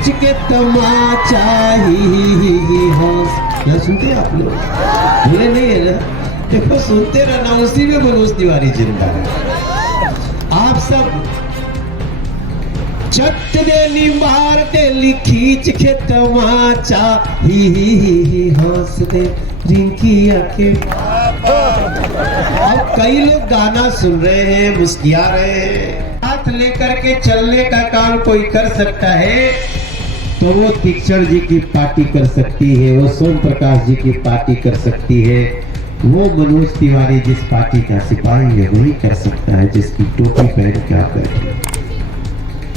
खींच के तमाचा ही हौस। क्या सुनते हैं आप लोग? भूले नहीं है ना? देखो सुनते रहना, उसी में मनोज तिवारी जिंदा है। आप सब चट्टने मारते खींच के तमाचा ही हौस दे रिंकी आके। अब कई लोग गाना सुन रहे हैं, मुस्कुरा रहे हैं। हाथ लेकर के चलने का काम कोई कर सकता है तो वो तीक्षण जी की पार्टी कर सकती है, वो सोम प्रकाश जी की पार्टी कर सकती है, वो मनोज तिवारी जिस पार्टी का सिपाही है वही कर सकता है जिसकी टोपी पहन के आप बैठे।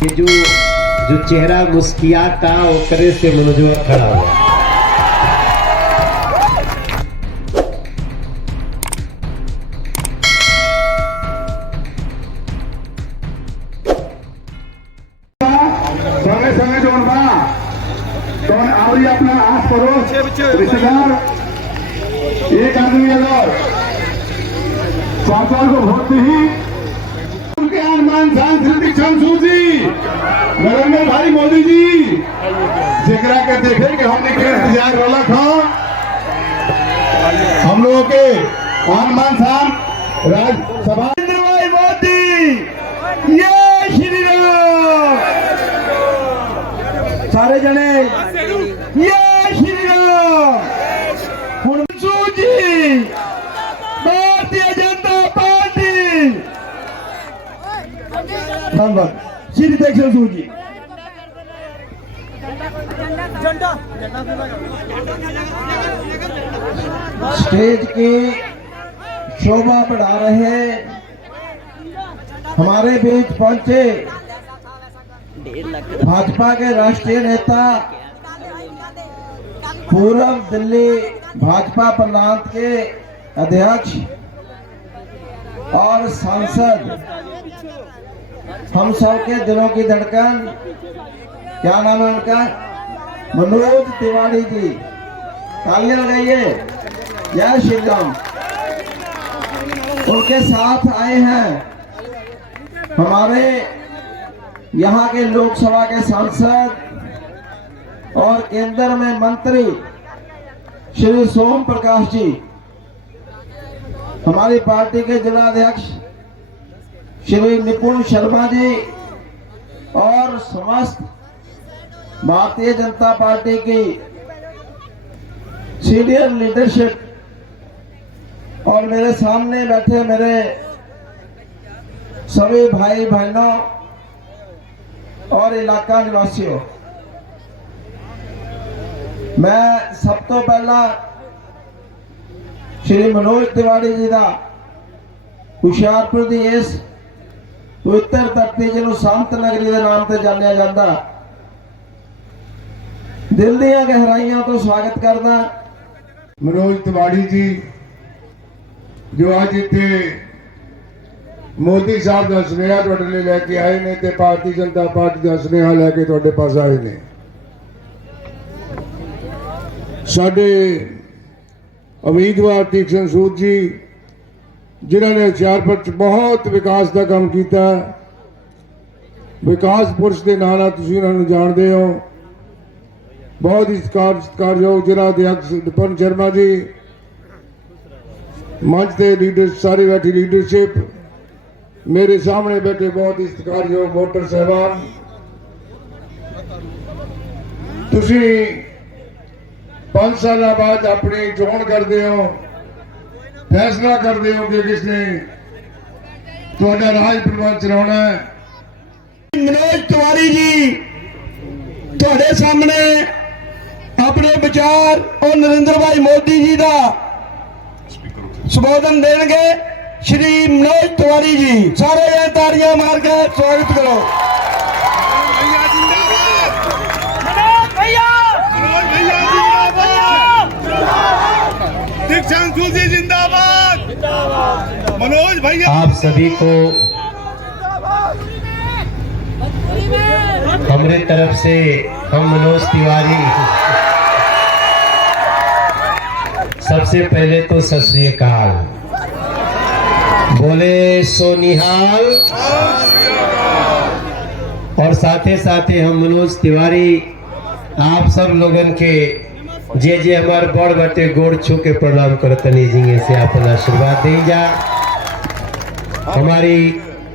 ये जो चेहरा मुस्कुराता वो करे से मनोज खड़ा हुआ। अपना आस पड़ोस रिश्तेदार एक आदमी अगर 4 साल को वोट दी उनके अनुमान सांस्कृतिक शमशू जी, नरेंद्र भाई मोदी जी जिकरा के देखे कि हमने इंतजार रोला था हम लोगों के अनुमान शान राज्यसभा। नरेंद्र भाई मोदी ये श्री राम सारे जने ये श्री राम जी भारतीय जनता पार्टी धन्यवाद श्री दीक्षण जी। स्टेज की शोभा बढ़ा रहे हमारे बीच पहुंचे भाजपा के राष्ट्रीय नेता, पूर्व दिल्ली भाजपा प्रांत के अध्यक्ष और सांसद, हम सब के दिलों की धड़कन, क्या नाम है उनका, मनोज तिवारी जी। तालियां लगाइए। जय श्री राम। उनके साथ आए हैं हमारे यहाँ के लोकसभा के सांसद और केंद्र में मंत्री श्री सोम प्रकाश जी, हमारी पार्टी के जिलाध्यक्ष श्री निपुण शर्मा जी और समस्त भारतीय जनता पार्टी की सीनियर लीडरशिप और मेरे सामने बैठे मेरे सभी भाई बहनों और इलाका निवासियों, मैं सब तो पहला श्री मनोज तिवारी जी का हुशियारपुर दी इस पवित्र धरती जिन्होंने शांत नगरी के नाम से जानिया जाता, दिल दियां गहराइयों तो स्वागत करना। मनोज तिवारी जी जो अज इतने मोदी साहब का सुनेहा तुहाडे लई लैके आए ने ते भारतीय जनता पार्टी का सुनेहा लैके तुहाडे पास आए ने। साडे उम्मीदवार तीक्षण सूद जी जिन्होंने हुशियारपुर बहुत विकास का काम किया, विकास पुरुष के नाम नाल तुसीं उन्हां नूं जाणदे हो। बहुत ही सत्कारयोग जिला अध्यक्ष निपुण शर्मा जी, मंच के लीडर सारी बैठी लीडरशिप, मेरे सामने बैठे बहुत ही सत्कारयोग वोटर साहबान, तुसीं 5 साल बाद अपनी चोण करते हो, फैसला करते हो कि किसने तुहाडा राज परिवार चलाना है। मनोज तिवारी जी तुहाडे सामने अपने विचार और नरेंद्र भाई मोदी जी का संबोधन देंगे। श्री मनोज तिवारी जी, सारे तालियां मार के स्वागत करो। जिंदाबाद, मनोज भैया। आप सभी को हमारे तरफ से हम मनोज तिवारी सबसे पहले तो सत श्री अकाल, बोले सोनिहाल। और साथ ही हम मनोज तिवारी आप सब लोगन के जे जे हमार बड़ बटे गोड़ छू के प्रणाम करतनी जी से अपन आशीर्वाद दे जा। हमारी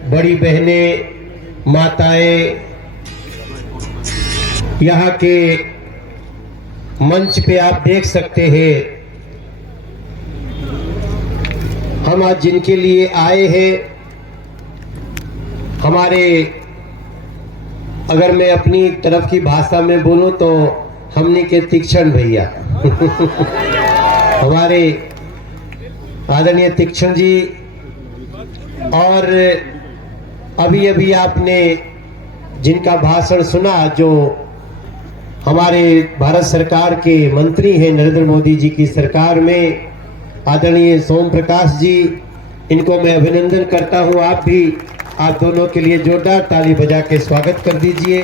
बड़ी बहनें माताएं यहाँ के मंच पे आप देख सकते हैं, हम आज जिनके लिए आए हैं, हमारे अगर मैं अपनी तरफ की भाषा में बोलूं तो हमने के तीक्ष्ण भैया हमारे आदरणीय तीक्ष्ण जी। और अभी अभी आपने जिनका भाषण सुना, जो हमारे भारत सरकार के मंत्री हैं नरेंद्र मोदी जी की सरकार में, आदरणीय सोम प्रकाश जी, इनको मैं अभिनंदन करता हूं। आप भी आप दोनों के लिए जोरदार ताली बजा के स्वागत कर दीजिए।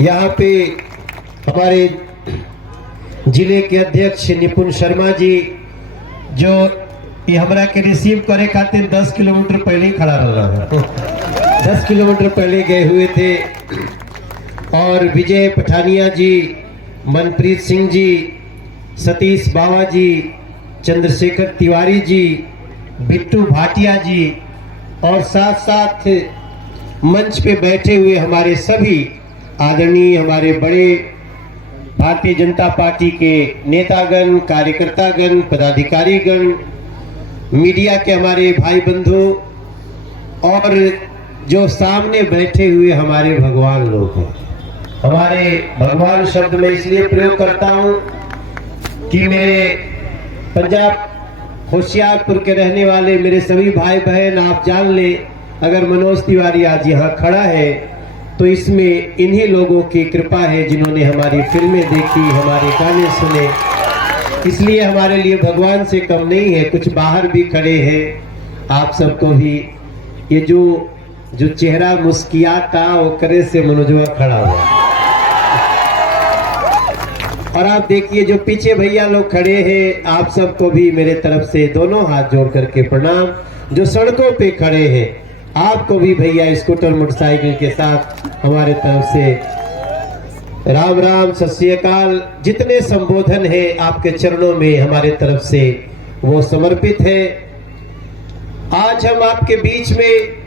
यहाँ पे हमारे जिले के अध्यक्ष निपुण शर्मा जी, जो ये हमरा के रिसीव करे खातिर 10 किलोमीटर पहले ही खड़ा रह रहा है 10 किलोमीटर पहले गए हुए थे। और विजय पठानिया जी, मनप्रीत सिंह जी, सतीश बावा जी, चंद्रशेखर तिवारी जी, बिट्टू भाटिया जी, और साथ साथ मंच पे बैठे हुए हमारे सभी आदरणीय हमारे बड़े भारतीय जनता पार्टी के नेतागण, कार्यकर्तागण, पदाधिकारीगण, मीडिया के हमारे भाई बंधु, और जो सामने बैठे हुए हमारे भगवान लोग हैं। हमारे भगवान शब्द में इसलिए प्रयोग करता हूं कि मेरे पंजाब होशियारपुर के रहने वाले मेरे सभी भाई बहन आप जान ले, अगर मनोज तिवारी आज यहाँ खड़ा है तो इसमें इन्हीं लोगों की कृपा है जिन्होंने हमारी फिल्में देखी, हमारे गाने सुने। इसलिए हमारे लिए भगवान से कम नहीं है। कुछ बाहर भी खड़े हैं, आप सबको भी ये जो चेहरा मुस्कियाता वो करे से मनोजवा खड़ा हुआ। और आप देखिए जो पीछे भैया लोग खड़े हैं, आप सबको भी मेरे तरफ से दोनों हाथ जोड़ करके प्रणाम। जो सड़कों पे खड़े हैं आपको भी भैया स्कूटर मोटरसाइकिल के साथ हमारे तरफ से राम राम, सत श्री अकाल। जितने संबोधन है आपके चरणों में हमारे तरफ से वो समर्पित है। आज हम आपके बीच में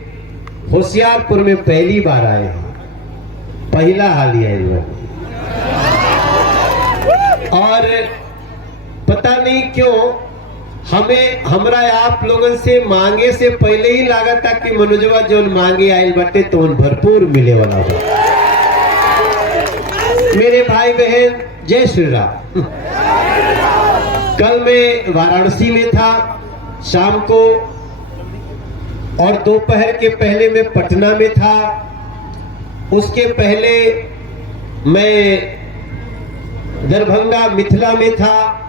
होशियारपुर में पहली बार आए हैं, पहला हाल ही है। और पता नहीं क्यों हमरा आप लोगन से मांगे से पहले ही लागत था कि मनोजवा जो मांगे आयल बटे तो भरपूर मिले वाला हो। मेरे भाई बहन जय श्री राम। कल मैं वाराणसी में था शाम को, और दोपहर के पहले मैं पटना में था। उसके पहले मैं दरभंगा मिथिला में था।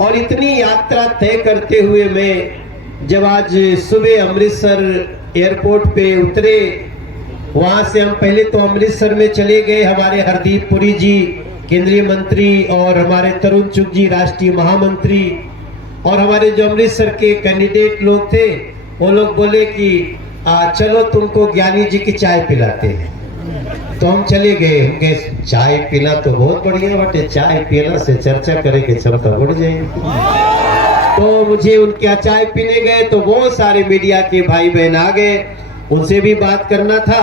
और इतनी यात्रा तय करते हुए मैं जब आज सुबह अमृतसर एयरपोर्ट पे उतरे, वहां से हम पहले तो अमृतसर में चले गए। हमारे हरदीप पुरी जी केंद्रीय मंत्री, और हमारे तरुण चुग जी राष्ट्रीय महामंत्री, और हमारे जो अमृतसर के कैंडिडेट लोग थे वो लोग बोले कि चलो तुमको ज्ञानी जी की चाय पिलाते हैं। तो हम चले गए। हम कहे चाय पीना तो बहुत बढ़िया, बट चाय पीना से चर्चा करे के क्षमता बढ़ जाएगी। तो मुझे उनके यहाँ चाय पीने गए तो बहुत सारे मीडिया के भाई बहन आ गए, उनसे भी बात करना था।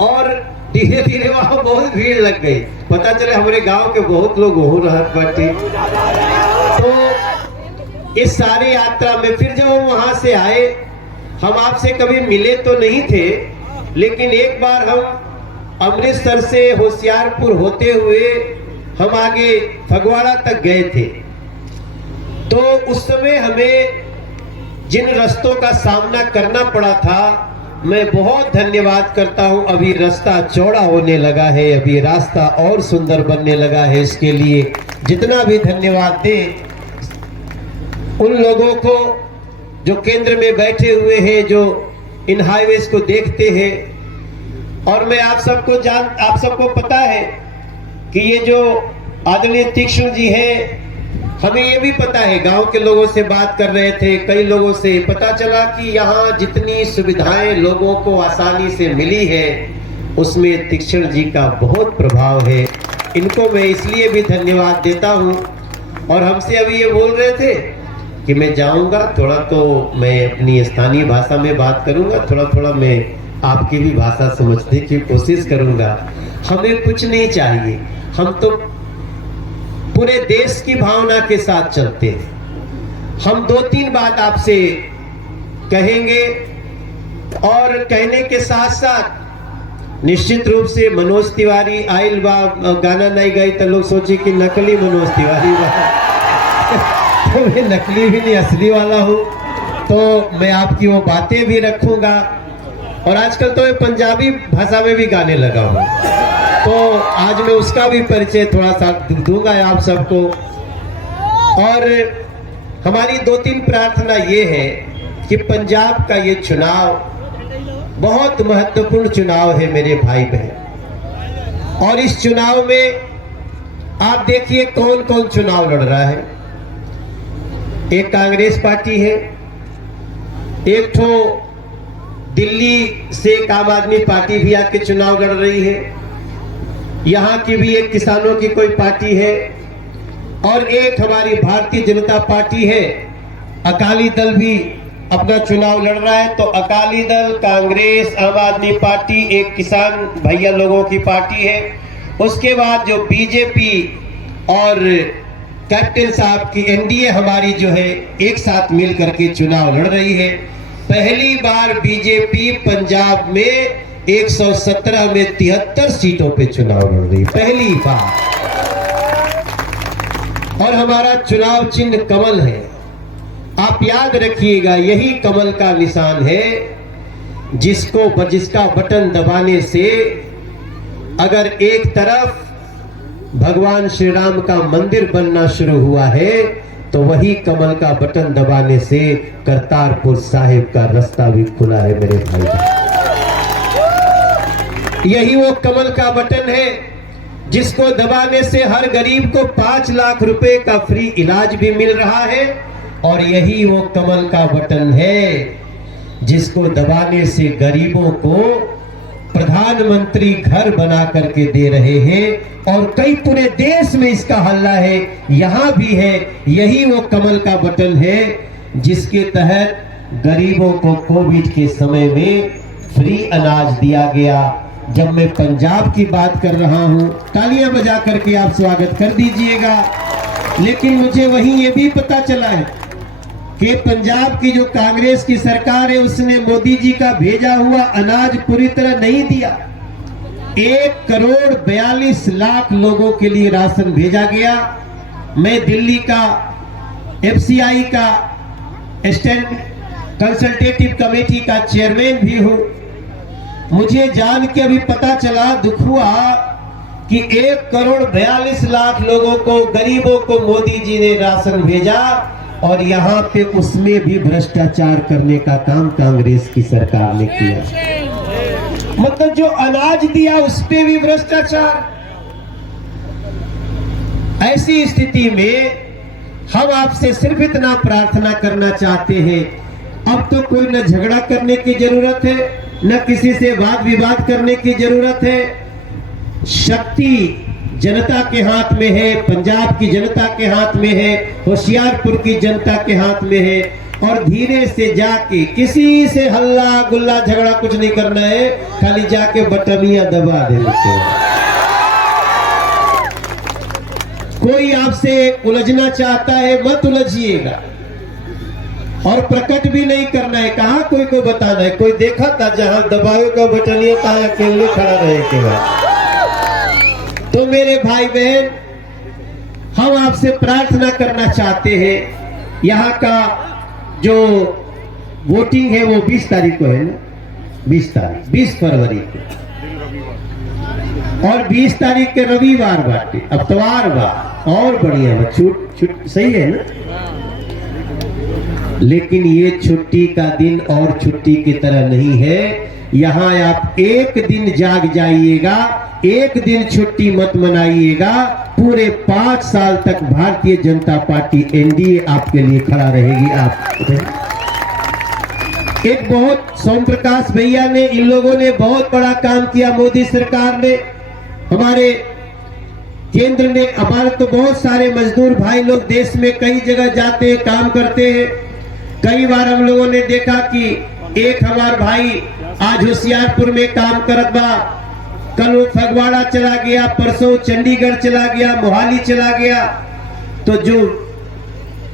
और धीरे धीरे वहां बहुत भीड़ लग गई। पता चले हमारे गांव के बहुत लोग हो रहा बाटे। तो इस सारी यात्रा में फिर जब हम वहां से आए, हम आपसे कभी मिले तो नहीं थे, लेकिन एक बार हम अमृतसर से होशियारपुर होते हुए हम आगे फगवाड़ा तक गए थे। तो उस समय हमें जिन रास्तों का सामना करना पड़ा था, मैं बहुत धन्यवाद करता हूं। अभी रास्ता चौड़ा होने लगा है, अभी रास्ता और सुंदर बनने लगा है। इसके लिए जितना भी धन्यवाद दे उन लोगों को जो केंद्र में बैठे हुए हैं, जो इन हाईवेज को देखते हैं। और मैं आप सबको पता है कि ये जो आदरणीय तीक्ष्ण जी हैं, हमें ये भी पता है, गांव के लोगों से बात कर रहे थे, कई लोगों से पता चला कि यहाँ जितनी सुविधाएं लोगों को आसानी से मिली है उसमें तीक्ष्ण जी का बहुत प्रभाव है। इनको मैं इसलिए भी धन्यवाद देता हूँ। और हमसे अभी ये बोल रहे थे कि मैं जाऊंगा, थोड़ा तो मैं अपनी स्थानीय भाषा में बात करूंगा, थोड़ा थोड़ा मैं आपकी भी भाषा समझने की कोशिश करूंगा। हमें कुछ नहीं चाहिए, हम तो पूरे देश की भावना के साथ चलते हैं। हम 2-3 बात आपसे कहेंगे और कहने के साथ साथ निश्चित रूप से मनोज तिवारी आइल बा गाना नहीं गई तो लोग सोचे कि नकली मनोज तिवारी बा तो मैं नकली भी नहीं, असली वाला हूँ। तो मैं आपकी वो बातें भी रखूंगा। और आजकल तो मैं पंजाबी भाषा में भी गाने लगा हूँ, तो आज मैं उसका भी परिचय थोड़ा सा दूंगा आप सबको। और हमारी 2-3 प्रार्थना ये है कि पंजाब का ये चुनाव बहुत महत्वपूर्ण चुनाव है मेरे भाई बहन। और इस चुनाव में आप देखिए कौन कौन चुनाव लड़ रहा है। एक कांग्रेस पार्टी है, एक ठो दिल्ली से एक आम आदमी पार्टी भी आके चुनाव लड़ रही है, यहाँ की भी एक किसानों की कोई पार्टी है, और एक हमारी भारतीय जनता पार्टी है। अकाली दल भी अपना चुनाव लड़ रहा है। तो अकाली दल, कांग्रेस, आम आदमी पार्टी, एक किसान भैया लोगों की पार्टी है। उसके बाद जो बीजेपी और कैप्टन साहब की एनडीए हमारी जो है एक साथ मिल करके चुनाव लड़ रही है। पहली बार बीजेपी पंजाब में 117 में 73 सीटों पे चुनाव लड़ रही, पहली बार। और हमारा चुनाव चिन्ह कमल है। आप याद रखिएगा, यही कमल का निशान है जिसका बटन दबाने से अगर एक तरफ भगवान श्री राम का मंदिर बनना शुरू हुआ है तो वही कमल का बटन दबाने से करतारपुर साहिब का रास्ता भी खुला है मेरे भाई। यही वो कमल का बटन है जिसको दबाने से हर गरीब को 5 लाख रुपए का फ्री इलाज भी मिल रहा है। और यही वो कमल का बटन है जिसको दबाने से गरीबों को प्रधानमंत्री घर बना करके दे रहे हैं। और कई पूरे देश में इसका हल्ला है, यहां भी है। यही वो कमल का बटन है जिसके तहत गरीबों को कोविड के समय में फ्री अनाज दिया गया। जब मैं पंजाब की बात कर रहा हूं, तालियां बजा करके आप स्वागत कर दीजिएगा। लेकिन मुझे वहीं ये भी पता चला है कि पंजाब की जो कांग्रेस की सरकार है उसने मोदी जी का भेजा हुआ अनाज पूरी तरह नहीं दिया। 1,42,00,000 लोगों के लिए राशन भेजा गया। मैं दिल्ली का FCI का स्टैंड कंसल्टेटिव कमेटी का चेयरमैन भी हूं। मुझे जान के अभी पता चला, दुख हुआ कि 1,42,00,000 लोगों को, गरीबों को मोदी जी ने राशन भेजा। और यहाँ पे उसमें भी भ्रष्टाचार करने का काम कांग्रेस की सरकार ने किया। मतलब जो अनाज दिया उस पे भी भ्रष्टाचार। ऐसी स्थिति में हम आपसे सिर्फ इतना प्रार्थना करना चाहते हैं, अब तो कोई न झगड़ा करने की जरूरत है, न किसी से वाद विवाद करने की जरूरत है। शक्ति जनता के हाथ में है, पंजाब की जनता के हाथ में है, होशियारपुर की जनता के हाथ में है। और धीरे से जाके किसी से हल्ला गुल्ला झगड़ा कुछ नहीं करना है, खाली जाके बटनिया दबा देना है। कोई आपसे उलझना चाहता है, मत उलझिएगा। और प्रकट भी नहीं करना है, कहाँ कोई को बताना है। कोई देखा था जहां दबावे का बटनिया कहाँ अकेले खड़ा रहे के बाद। तो मेरे भाई बहन, हम आपसे प्रार्थना करना चाहते हैं, यहाँ का जो वोटिंग है वो 20 तारीख को है ना, 20 फरवरी को, और 20 तारीख के रविवार बाटे, अतवार बा, और बढ़िया बा, छुट्टी सही है ना। लेकिन ये छुट्टी का दिन और छुट्टी की तरह नहीं है। यहाँ आप एक दिन जाग जाइएगा, एक दिन छुट्टी मत मनाइएगा, पूरे 5 साल तक भारतीय जनता पार्टी एनडीए आपके लिए खड़ा रहेगी। आप एक बहुत सोम प्रकाश भैया ने, इन लोगों ने बहुत बड़ा काम किया। मोदी सरकार ने, हमारे केंद्र ने, हमारे तो बहुत सारे मजदूर भाई लोग देश में कई जगह जाते हैं, काम करते हैं। कई बार हम लोगों ने देखा कि एक हमार भाई आज होशियारपुर में काम करत बा, कल वो फगवाड़ा चला गया, परसों चंडीगढ़ चला गया, मोहाली चला गया। तो जो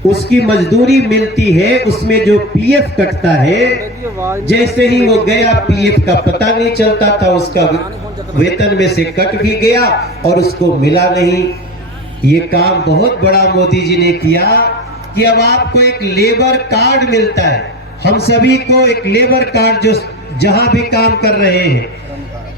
उसकी मजदूरी मिलती है उसमें जो पीएफ कटता है, जैसे ही वो गया पीएफ का पता नहीं चलता था, उसका वेतन में से कट भी गया और उसको मिला नहीं। ये काम बहुत बड़ा मोदी जी ने किया कि अब आपको एक लेबर कार्ड मिलता है। हम सभी को एक लेबर कार्ड, जो जहां भी काम कर रहे हैं,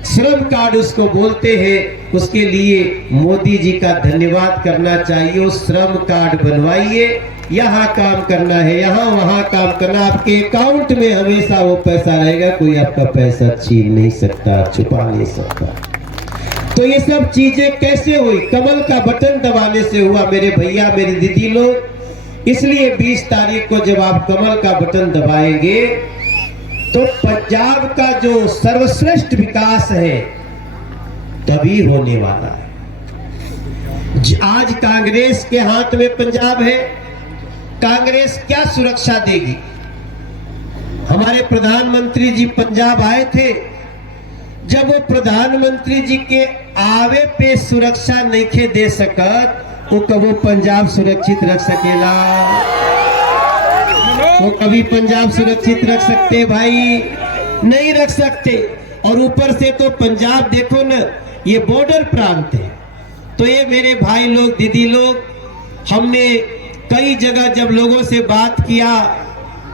श्रम कार्ड उसको बोलते हैं, उसके लिए मोदी जी का धन्यवाद करना चाहिए। उस श्रम कार्ड बनवाइए, यहाँ काम करना है, यहाँ वहाँ काम करना, आपके अकाउंट में हमेशा वो पैसा रहेगा, कोई आपका पैसा छीन नहीं सकता, छुपा नहीं सकता। तो ये सब चीजें कैसे हुई? कमल का बटन दबाने से हुआ मेरे भैया, मेरी दीदी लोग। इसलिए 20 तारीख को जब आप कमल का बटन दबाएंगे तो पंजाब का जो सर्वश्रेष्ठ विकास है तभी होने वाला है। आज कांग्रेस के हाथ में पंजाब है, कांग्रेस क्या सुरक्षा देगी? हमारे प्रधानमंत्री जी पंजाब आए थे, जब वो प्रधानमंत्री जी के आवे पे सुरक्षा नहीं दे सकत, वो कबो पंजाब सुरक्षित रख सकेला? वो कभी पंजाब सुरक्षित रख सकते भाई? नहीं रख सकते। और ऊपर से तो पंजाब देखो ना, ये बॉर्डर प्रांत है। तो ये मेरे भाई लोग, दीदी लोग, हमने कई जगह जब लोगों से बात किया,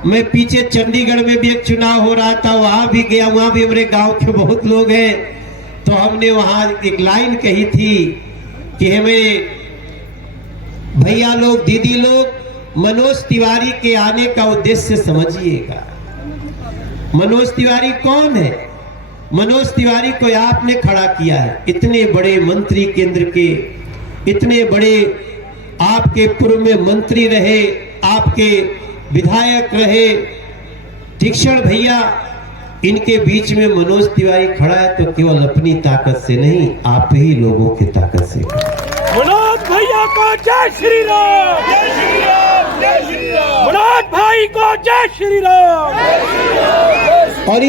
मैं पीछे चंडीगढ़ में भी एक चुनाव हो रहा था, वहां भी गया, वहां भी हमारे गांव के बहुत लोग हैं। तो हमने वहां एक लाइन कही थी कि हमें भैया लोग, दीदी लोग, मनोज तिवारी के आने का उद्देश्य समझिएगा। मनोज तिवारी कौन है? मनोज तिवारी को आपने खड़ा किया है। इतने बड़े मंत्री केंद्र के, इतने बड़े आपके पूर्व में मंत्री रहे, आपके विधायक रहे, तीक्षण भैया, इनके बीच में मनोज तिवारी खड़ा है तो केवल अपनी ताकत से नहीं, आप ही लोगों की ताकत से। मनोज भैया को जय श्री राम, जय श्री राम, जय श्री राम। मनोज भाई को जय श्री राम, जय श्री राम। और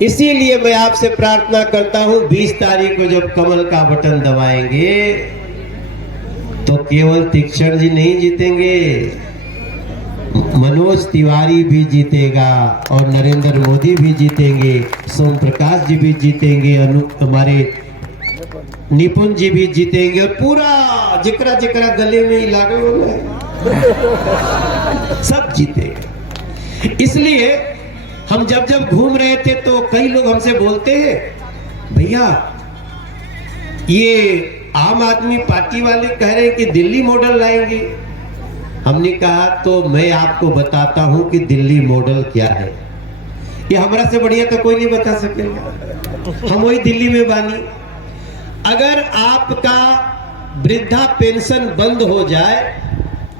इसीलिए मैं आपसे प्रार्थना करता हूं, 20 तारीख को जब कमल का बटन दबाएंगे तो केवल तीक्षण जी नहीं जीतेंगे, मनोज तिवारी भी जीतेगा और नरेंद्र मोदी भी जीतेंगे, सोम प्रकाश जी भी जीतेंगे, हमारे निपुण जी भी जीतेंगे और पूरा जिकरा जिकरा गले में ही लागे सब जीतेंगे। इसलिए हम जब जब घूम रहे थे तो कई लोग हमसे बोलते हैं, भैया ये आम आदमी पार्टी वाले कह रहे हैं कि दिल्ली मॉडल लाएंगे। हमने कहा तो मैं आपको बताता हूं कि दिल्ली मॉडल क्या है। ये हमारा से बढ़िया तो कोई नहीं बता सकेगा, हम वही दिल्ली में बानी। अगर आपका वृद्धा पेंशन बंद हो जाए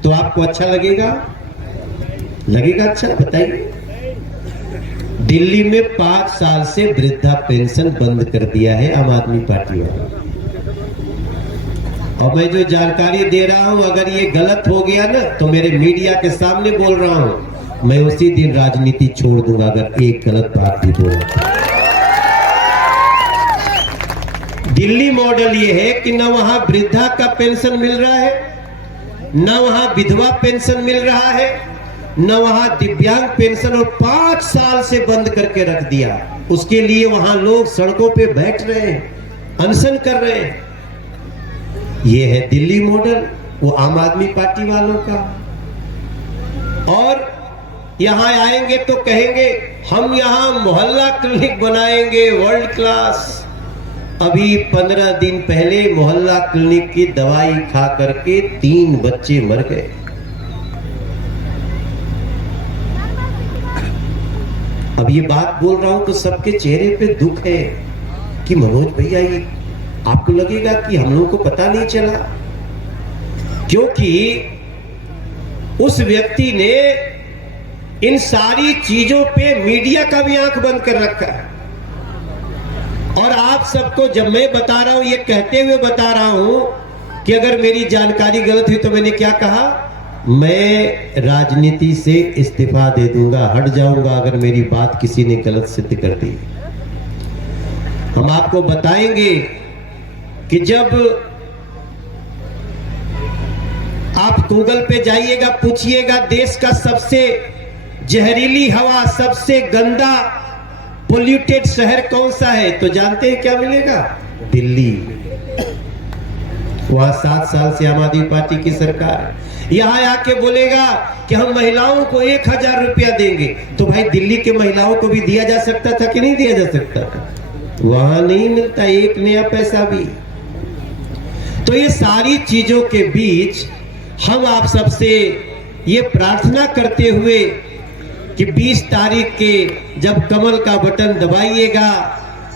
तो आपको अच्छा लगेगा? लगेगा अच्छा? बताइए। दिल्ली में 5 साल से वृद्धा पेंशन बंद कर दिया है आम आदमी पार्टी वाला। और मैं जो जानकारी दे रहा हूं, अगर ये गलत हो गया ना तो मेरे मीडिया के सामने बोल रहा हूं, मैं उसी दिन राजनीति छोड़ दूंगा अगर एक गलत बात भी बोला। दिल्ली मॉडल ये है कि न वहां वृद्धा का पेंशन मिल रहा है, न वहां विधवा पेंशन मिल रहा है, न वहां दिव्यांग पेंशन, और 5 साल से बंद करके रख दिया। उसके लिए वहां लोग सड़कों पे बैठ रहे हैं, अनशन कर रहे हैं। ये है दिल्ली मॉडल, वो आम आदमी पार्टी वालों का। और यहां आएंगे तो कहेंगे हम यहां मोहल्ला क्लिनिक बनाएंगे वर्ल्ड क्लास। अभी 15 दिन पहले मोहल्ला क्लिनिक की दवाई खा करके 3 बच्चे मर गए। अब ये बात बोल रहा हूं तो सबके चेहरे पे दुख है कि मनोज भैया ये आपको लगेगा कि हम लोगों को पता नहीं चला, क्योंकि उस व्यक्ति ने इन सारी चीजों पे मीडिया का भी आंख बंद कर रखा है। और आप सबको जब मैं बता रहा हूं, ये कहते हुए बता रहा हूं कि अगर मेरी जानकारी गलत हुई तो मैंने क्या कहा, मैं राजनीति से इस्तीफा दे दूंगा, हट जाऊंगा अगर मेरी बात किसी ने गलत सिद्ध कर दी। हम आपको बताएंगे कि जब आप गूगल पे जाइएगा, पूछिएगा देश का सबसे जहरीली हवा, सबसे गंदा पोल्यूटेड शहर कौन सा है, तो जानते हैं क्या मिलेगा? दिल्ली। वहां 7 साल से आम आदमी पार्टी की सरकार है। यहां आके बोलेगा कि हम महिलाओं को 1000 रुपया देंगे, तो भाई दिल्ली के महिलाओं को भी दिया जा सकता था कि नहीं दिया जा सकता था? वहां नहीं मिलता एक नया पैसा भी। तो ये सारी चीजों के बीच हम आप सबसे ये प्रार्थना करते हुए कि 20 तारीख के जब कमल का बटन दबाइएगा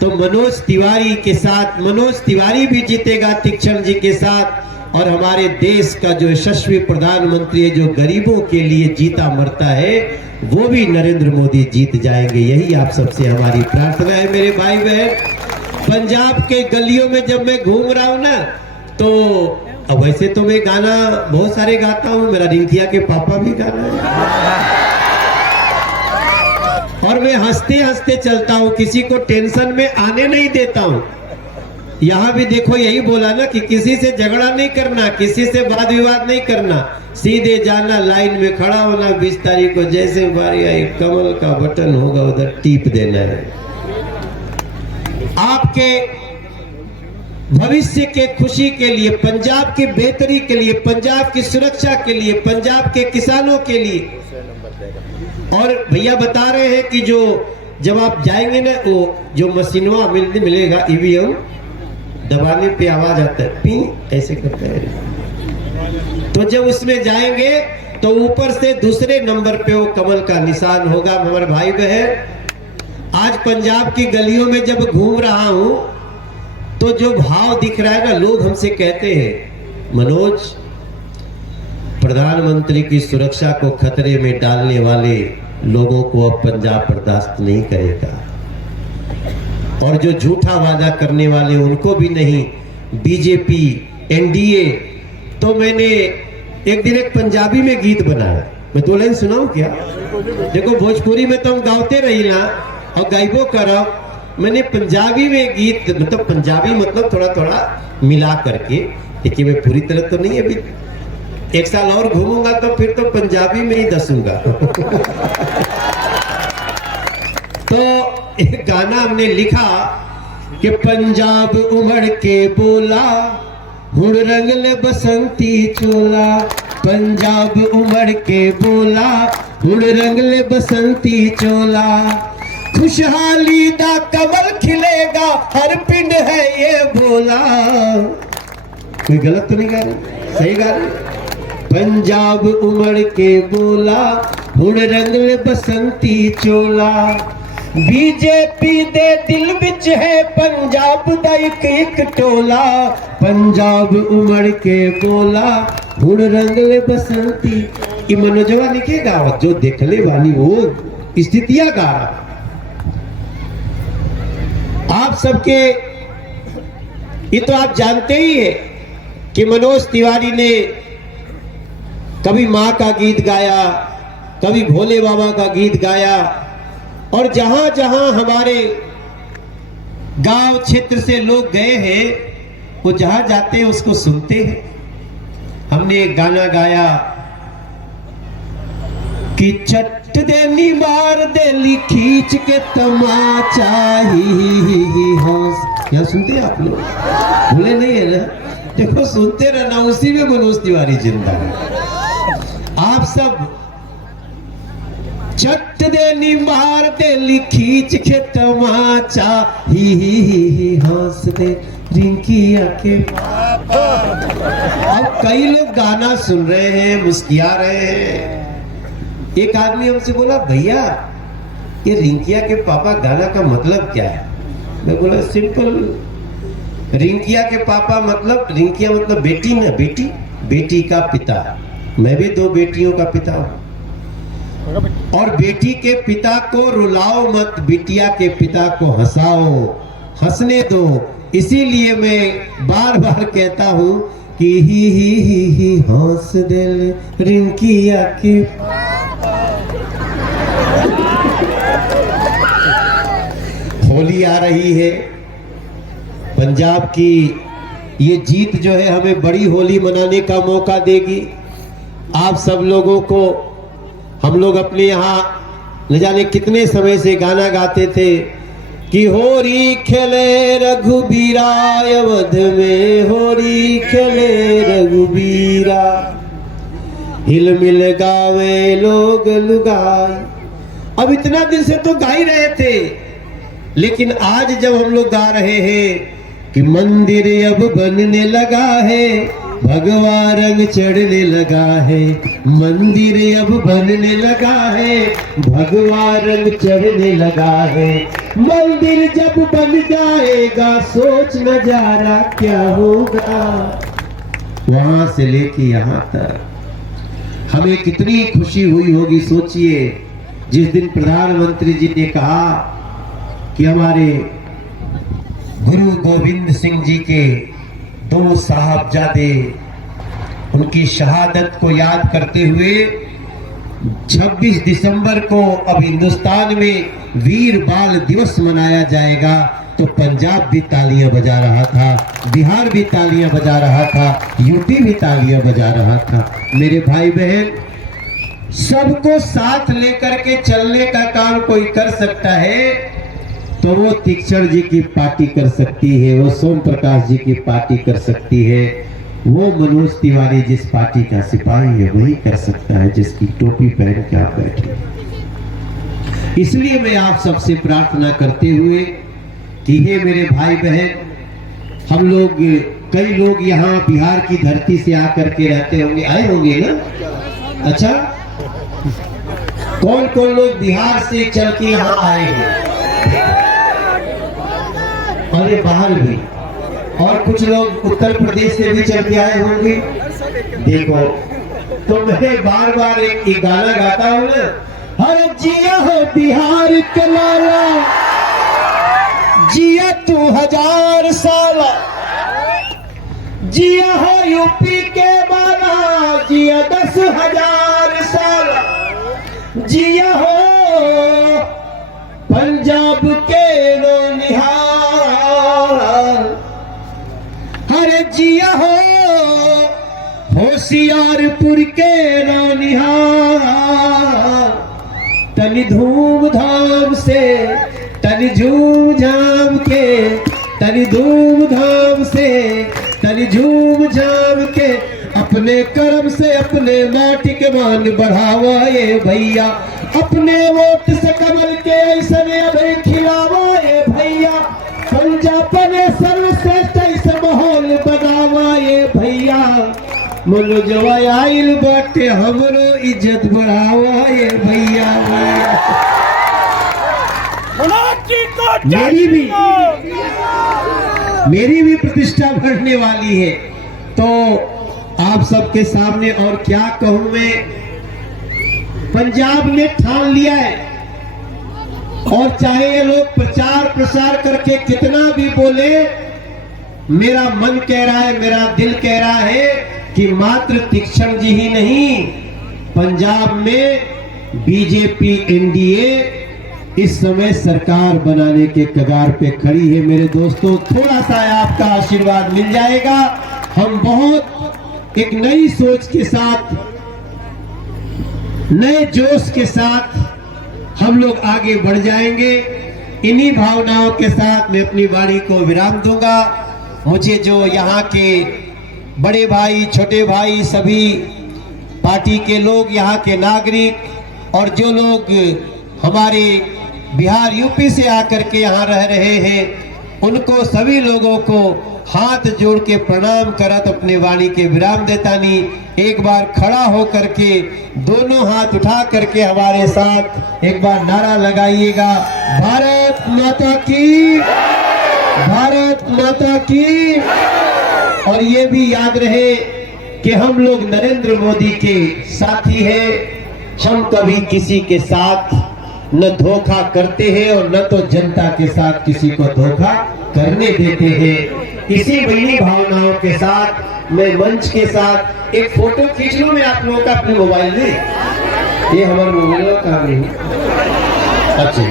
तो मनोज तिवारी के साथ, मनोज तिवारी भी जीतेगा तीक्ष्ण जी के साथ, और हमारे देश का जो यशस्वी प्रधानमंत्री है, जो गरीबों के लिए जीता मरता है, वो भी नरेंद्र मोदी जीत जाएंगे। यही आप सबसे हमारी प्रार्थना है मेरे भाई बहन। पंजाब के गलियों में जब मैं घूम रहा हूं ना, तो अब वैसे तो मैं गाना बहुत सारे गाता हूं, मेरा रिंकिया के पापा भी गाना है, और मैं हंसते हंसते चलता हूं, किसी को टेंशन में आने नहीं देता हूं। यहां भी देखो यही बोला ना कि किसी से झगड़ा नहीं करना, किसी से वाद विवाद नहीं करना, सीधे जाना, लाइन में खड़ा होना, 20 तारीख को जैसे बारी आई कमल का बटन होगा उधर टीप देना है। आपके भविष्य के खुशी के लिए, पंजाब की बेहतरी के लिए, पंजाब की सुरक्षा के लिए, पंजाब के किसानों के लिए। और भैया बता रहे हैं कि जो जब आप जाएंगे ना, वो जो मशीनवा मिलेगा ईवीएम, दबाने पे आवाज आता है, पी ऐसे करता है। तो जब उसमें जाएंगे तो ऊपर से दूसरे नंबर पे वो कमल का निशान होगा। हमारे भाई बहन, आज पंजाब की गलियों में जब घूम रहा हूं तो जो भाव दिख रहा है ना, लोग हमसे कहते हैं मनोज, प्रधानमंत्री की सुरक्षा को खतरे में डालने वाले लोगों को अब पंजाब बर्दाश्त नहीं करेगा, और जो झूठा वादा करने वाले उनको भी नहीं, बीजेपी, एनडीए। तो मैंने एक दिन एक पंजाबी में गीत बनाया, मैं 2 लाइन सुनाऊं क्या? देखो भोजपुरी में तो हम गाते रही ना और गाइबो करो, मैंने पंजाबी में गीत, मतलब पंजाबी मतलब थोड़ा थोड़ा मिला करके, देखिए मैं पूरी तरह तो नहीं, अभी 1 साल और घूमूंगा तो फिर तो पंजाबी में ही दसूंगा। तो एक गाना हमने लिखा कि पंजाब उमड़ के बोला, हुड़ रंगले बसंती चोला, पंजाब उमड़ के बोला, हुड़ रंगले बसंती चोला, खुशहाली दा कमल खिलेगा, हर पिंड है ये बोला। कोई गलत तो नहीं गा रहा, सही गा रहा। पंजाब उमड़ के बोला, हुण रंगले बसंती चोला, बीजेपी दे दिल विच है पंजाब दा एक टोला, पंजाब उमड़ के बोला, हुण रंगले बसंती। ये मनोजवा लिखेगा, जो देखले वाली वो स्थितियां गा रहा। आप सबके ये तो आप जानते ही है कि मनोज तिवारी ने कभी माँ का गीत गाया, कभी भोले बाबा का गीत गाया, और जहां जहां हमारे गांव क्षेत्र से लोग गए हैं, वो जहां जाते हैं उसको सुनते हैं। हमने एक गाना गाया कि चट देनी मार देली खींच के तमाचा ही हंस। यहाँ सुनते हैं आप लोग? भूले नहीं है ना? देखो सुनते रहना, उसी में मनोज तिवारी जिंदा है। आप सब चट देनी मार देली खींच के तमाचा ही हंस दे रिंकिया के। अब कई लोग गाना सुन रहे हैं, मुस्कुरा रहे हैं। एक आदमी हमसे बोला, भैया ये रिंकिया के पापा गाना का मतलब क्या है? मैं बोला सिंपल, रिंकिया के पापा मतलब, रिंकिया मतलब बेटी ना, बेटी, बेटी का पिता। मैं भी 2 बेटियों का पिता हूं। और बेटी के पिता को रुलाओ मत, बिटिया के पिता को हंसाओ, हंसने दो। इसीलिए मैं बार बार कहता हूं कि ही हंस दिल रिंकिया की। होली आ रही है, पंजाब की ये जीत जो है हमें बड़ी होली मनाने का मौका देगी। आप सब लोगों को, हम लोग अपने यहाँ न जाने कितने समय से गाना गाते थे कि होरी खेले रघुबीरा अवध में, होरी खेले रघुबीरा, हिल मिल गावे लोग लुगाई। अब इतना दिन से तो गा ही रहे थे, लेकिन आज जब हम लोग गा रहे हैं कि मंदिर अब बनने लगा है, भगवा रंग चढ़ने लगा है, मंदिर अब बनने लगा है, भगवा रंग चढ़ने लगा है। मंदिर जब बन जाएगा सोच नजारा क्या होगा। वहां से लेके यहाँ तक हमें कितनी खुशी हुई होगी। सोचिए, जिस दिन प्रधानमंत्री जी ने कहा कि हमारे गुरु गोविंद सिंह जी के 2 साहबजादे, उनकी शहादत को याद करते हुए 26 दिसंबर को अब हिंदुस्तान में वीर बाल दिवस मनाया जाएगा, तो पंजाब भी तालियां बजा रहा था, बिहार भी तालियां बजा रहा था, यूपी भी तालियां बजा रहा था। मेरे भाई बहन, सबको साथ लेकर के चलने का काम कोई कर सकता है तो वो तीक्षण जी की पार्टी कर सकती है, वो सोम प्रकाश जी की पार्टी कर सकती है, वो मनोज तिवारी जिस पार्टी का सिपाही है वही कर सकता है जिसकी टोपी पहन के आप बैठे। इसलिए मैं आप सबसे प्रार्थना करते हुए कि हे मेरे भाई बहन, हम लोग, कई लोग यहाँ बिहार की धरती से आकर के रहते होंगे, आए होंगे ना? अच्छा, कौन कौन लोग बिहार से चल के यहाँ आए हैं? और ये बाहर भी, और कुछ लोग उत्तर प्रदेश से भी चल के आए होंगे। देखो, तो मैं बार बार एक गाना गाता हूँ ना, हर जिया हो बिहार के लाला, जिया तू 1000 साल, जिया हो यूपी के बाला, जिया 10,000 साल, जिया हो पंजाब के नौनिहाल, हरे जिया हो होशियारपुर के नौनिहाल। तनि धूमधाम से, तनि झूम झाम के, तनि धूमधाम से, तनि झूम झाम के, अपने कर्म से अपने माटी के मान बढ़ावा ये भैया, अपने वोट से कमल के ऐसे अभी खिलावा ये भैया, पंजाब ने सर्वश्रेष्ठ ऐसे माहौल बनावा ये भैया, मनोजवा आइल बाटे हमरो इज्जत बढ़ावा ये भैया। मेरी भी प्रतिष्ठा बढ़ने वाली है, तो आप सबके सामने और क्या कहूं मैं। पंजाब ने ठान लिया है, और चाहे ये लोग प्रचार प्रसार करके कितना भी बोले, मेरा मन कह रहा है, मेरा दिल कह रहा है कि मात्र तीक्षण जी ही नहीं, पंजाब में बीजेपी एनडीए इस समय सरकार बनाने के कगार पे खड़ी है। मेरे दोस्तों, थोड़ा सा आपका आशीर्वाद मिल जाएगा, हम बहुत एक नई सोच के साथ, नए जोश के साथ हम लोग आगे बढ़ जाएंगे। इन्हीं भावनाओं के साथ मैं अपनी वाणी को विराम दूंगा। मुझे जो यहाँ के बड़े भाई, छोटे भाई, सभी पार्टी के लोग, यहाँ के नागरिक और जो लोग हमारे बिहार यूपी से आकर के यहाँ रह रहे हैं, उनको सभी लोगों को हाथ जोड़ के प्रणाम करत अपने वाणी के विराम देतानी। एक बार खड़ा हो करके दोनों हाथ उठा करके हमारे साथ एक बार नारा लगाइएगा, भारत माता की, भारत माता की। और ये भी याद रहे कि हम लोग नरेंद्र मोदी के साथी हैं। हम कभी किसी के साथ न धोखा करते हैं और न तो जनता के साथ किसी को धोखा करने देते हैं। इसी बड़ी भावनाओं के साथ मैं मंच के साथ एक फोटो खींच लूं मैं आप लोगों का अपने मोबाइल में। ये हमारे मोबाइल का नहीं। अच्छा,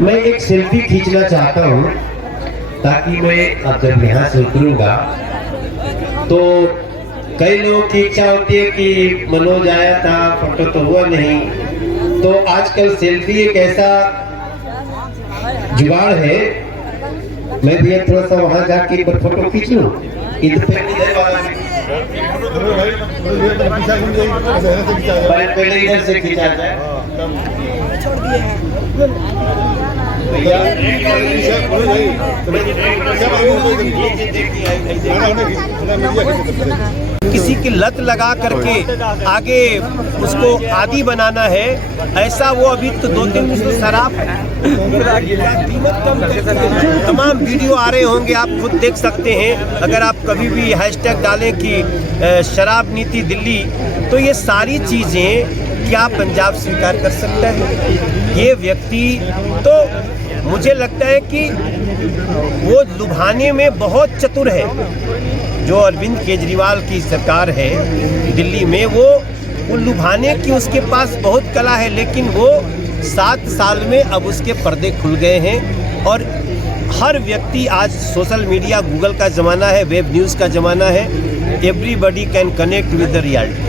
मैं एक सेल्फी खींचना चाहता हूं ताकि मैं अब जब यहाँ से उतरूंगा तो कई लोगों की इच्छा होती है कि मनोज आया था फोटो तो हुआ नहीं। तो आजकल सेल्फी एक ऐसा जुगाड़ है, मैं भी थोड़ा सा वहां जाके एक बार फोटो खींच लूं। पहले इधर से खींचा जाए किसी की लत लगा करके आगे उसको आदी बनाना है, ऐसा वो अभी तो 2-3 दिन से शराब तमाम वीडियो आ रहे होंगे, आप खुद देख सकते हैं। अगर आप कभी भी हैशटैग डालें कि शराब नीति दिल्ली, तो ये सारी चीज़ें क्या पंजाब स्वीकार कर सकता है? ये व्यक्ति तो मुझे लगता है कि वो लुभाने में बहुत चतुर है। जो अरविंद केजरीवाल की सरकार है दिल्ली में, वो लुभाने की उसके पास बहुत कला है, लेकिन वो 7 साल में अब उसके पर्दे खुल गए हैं। और हर व्यक्ति, आज सोशल मीडिया, गूगल का ज़माना है, वेब न्यूज़ का ज़माना है। Everybody can connect with the reality.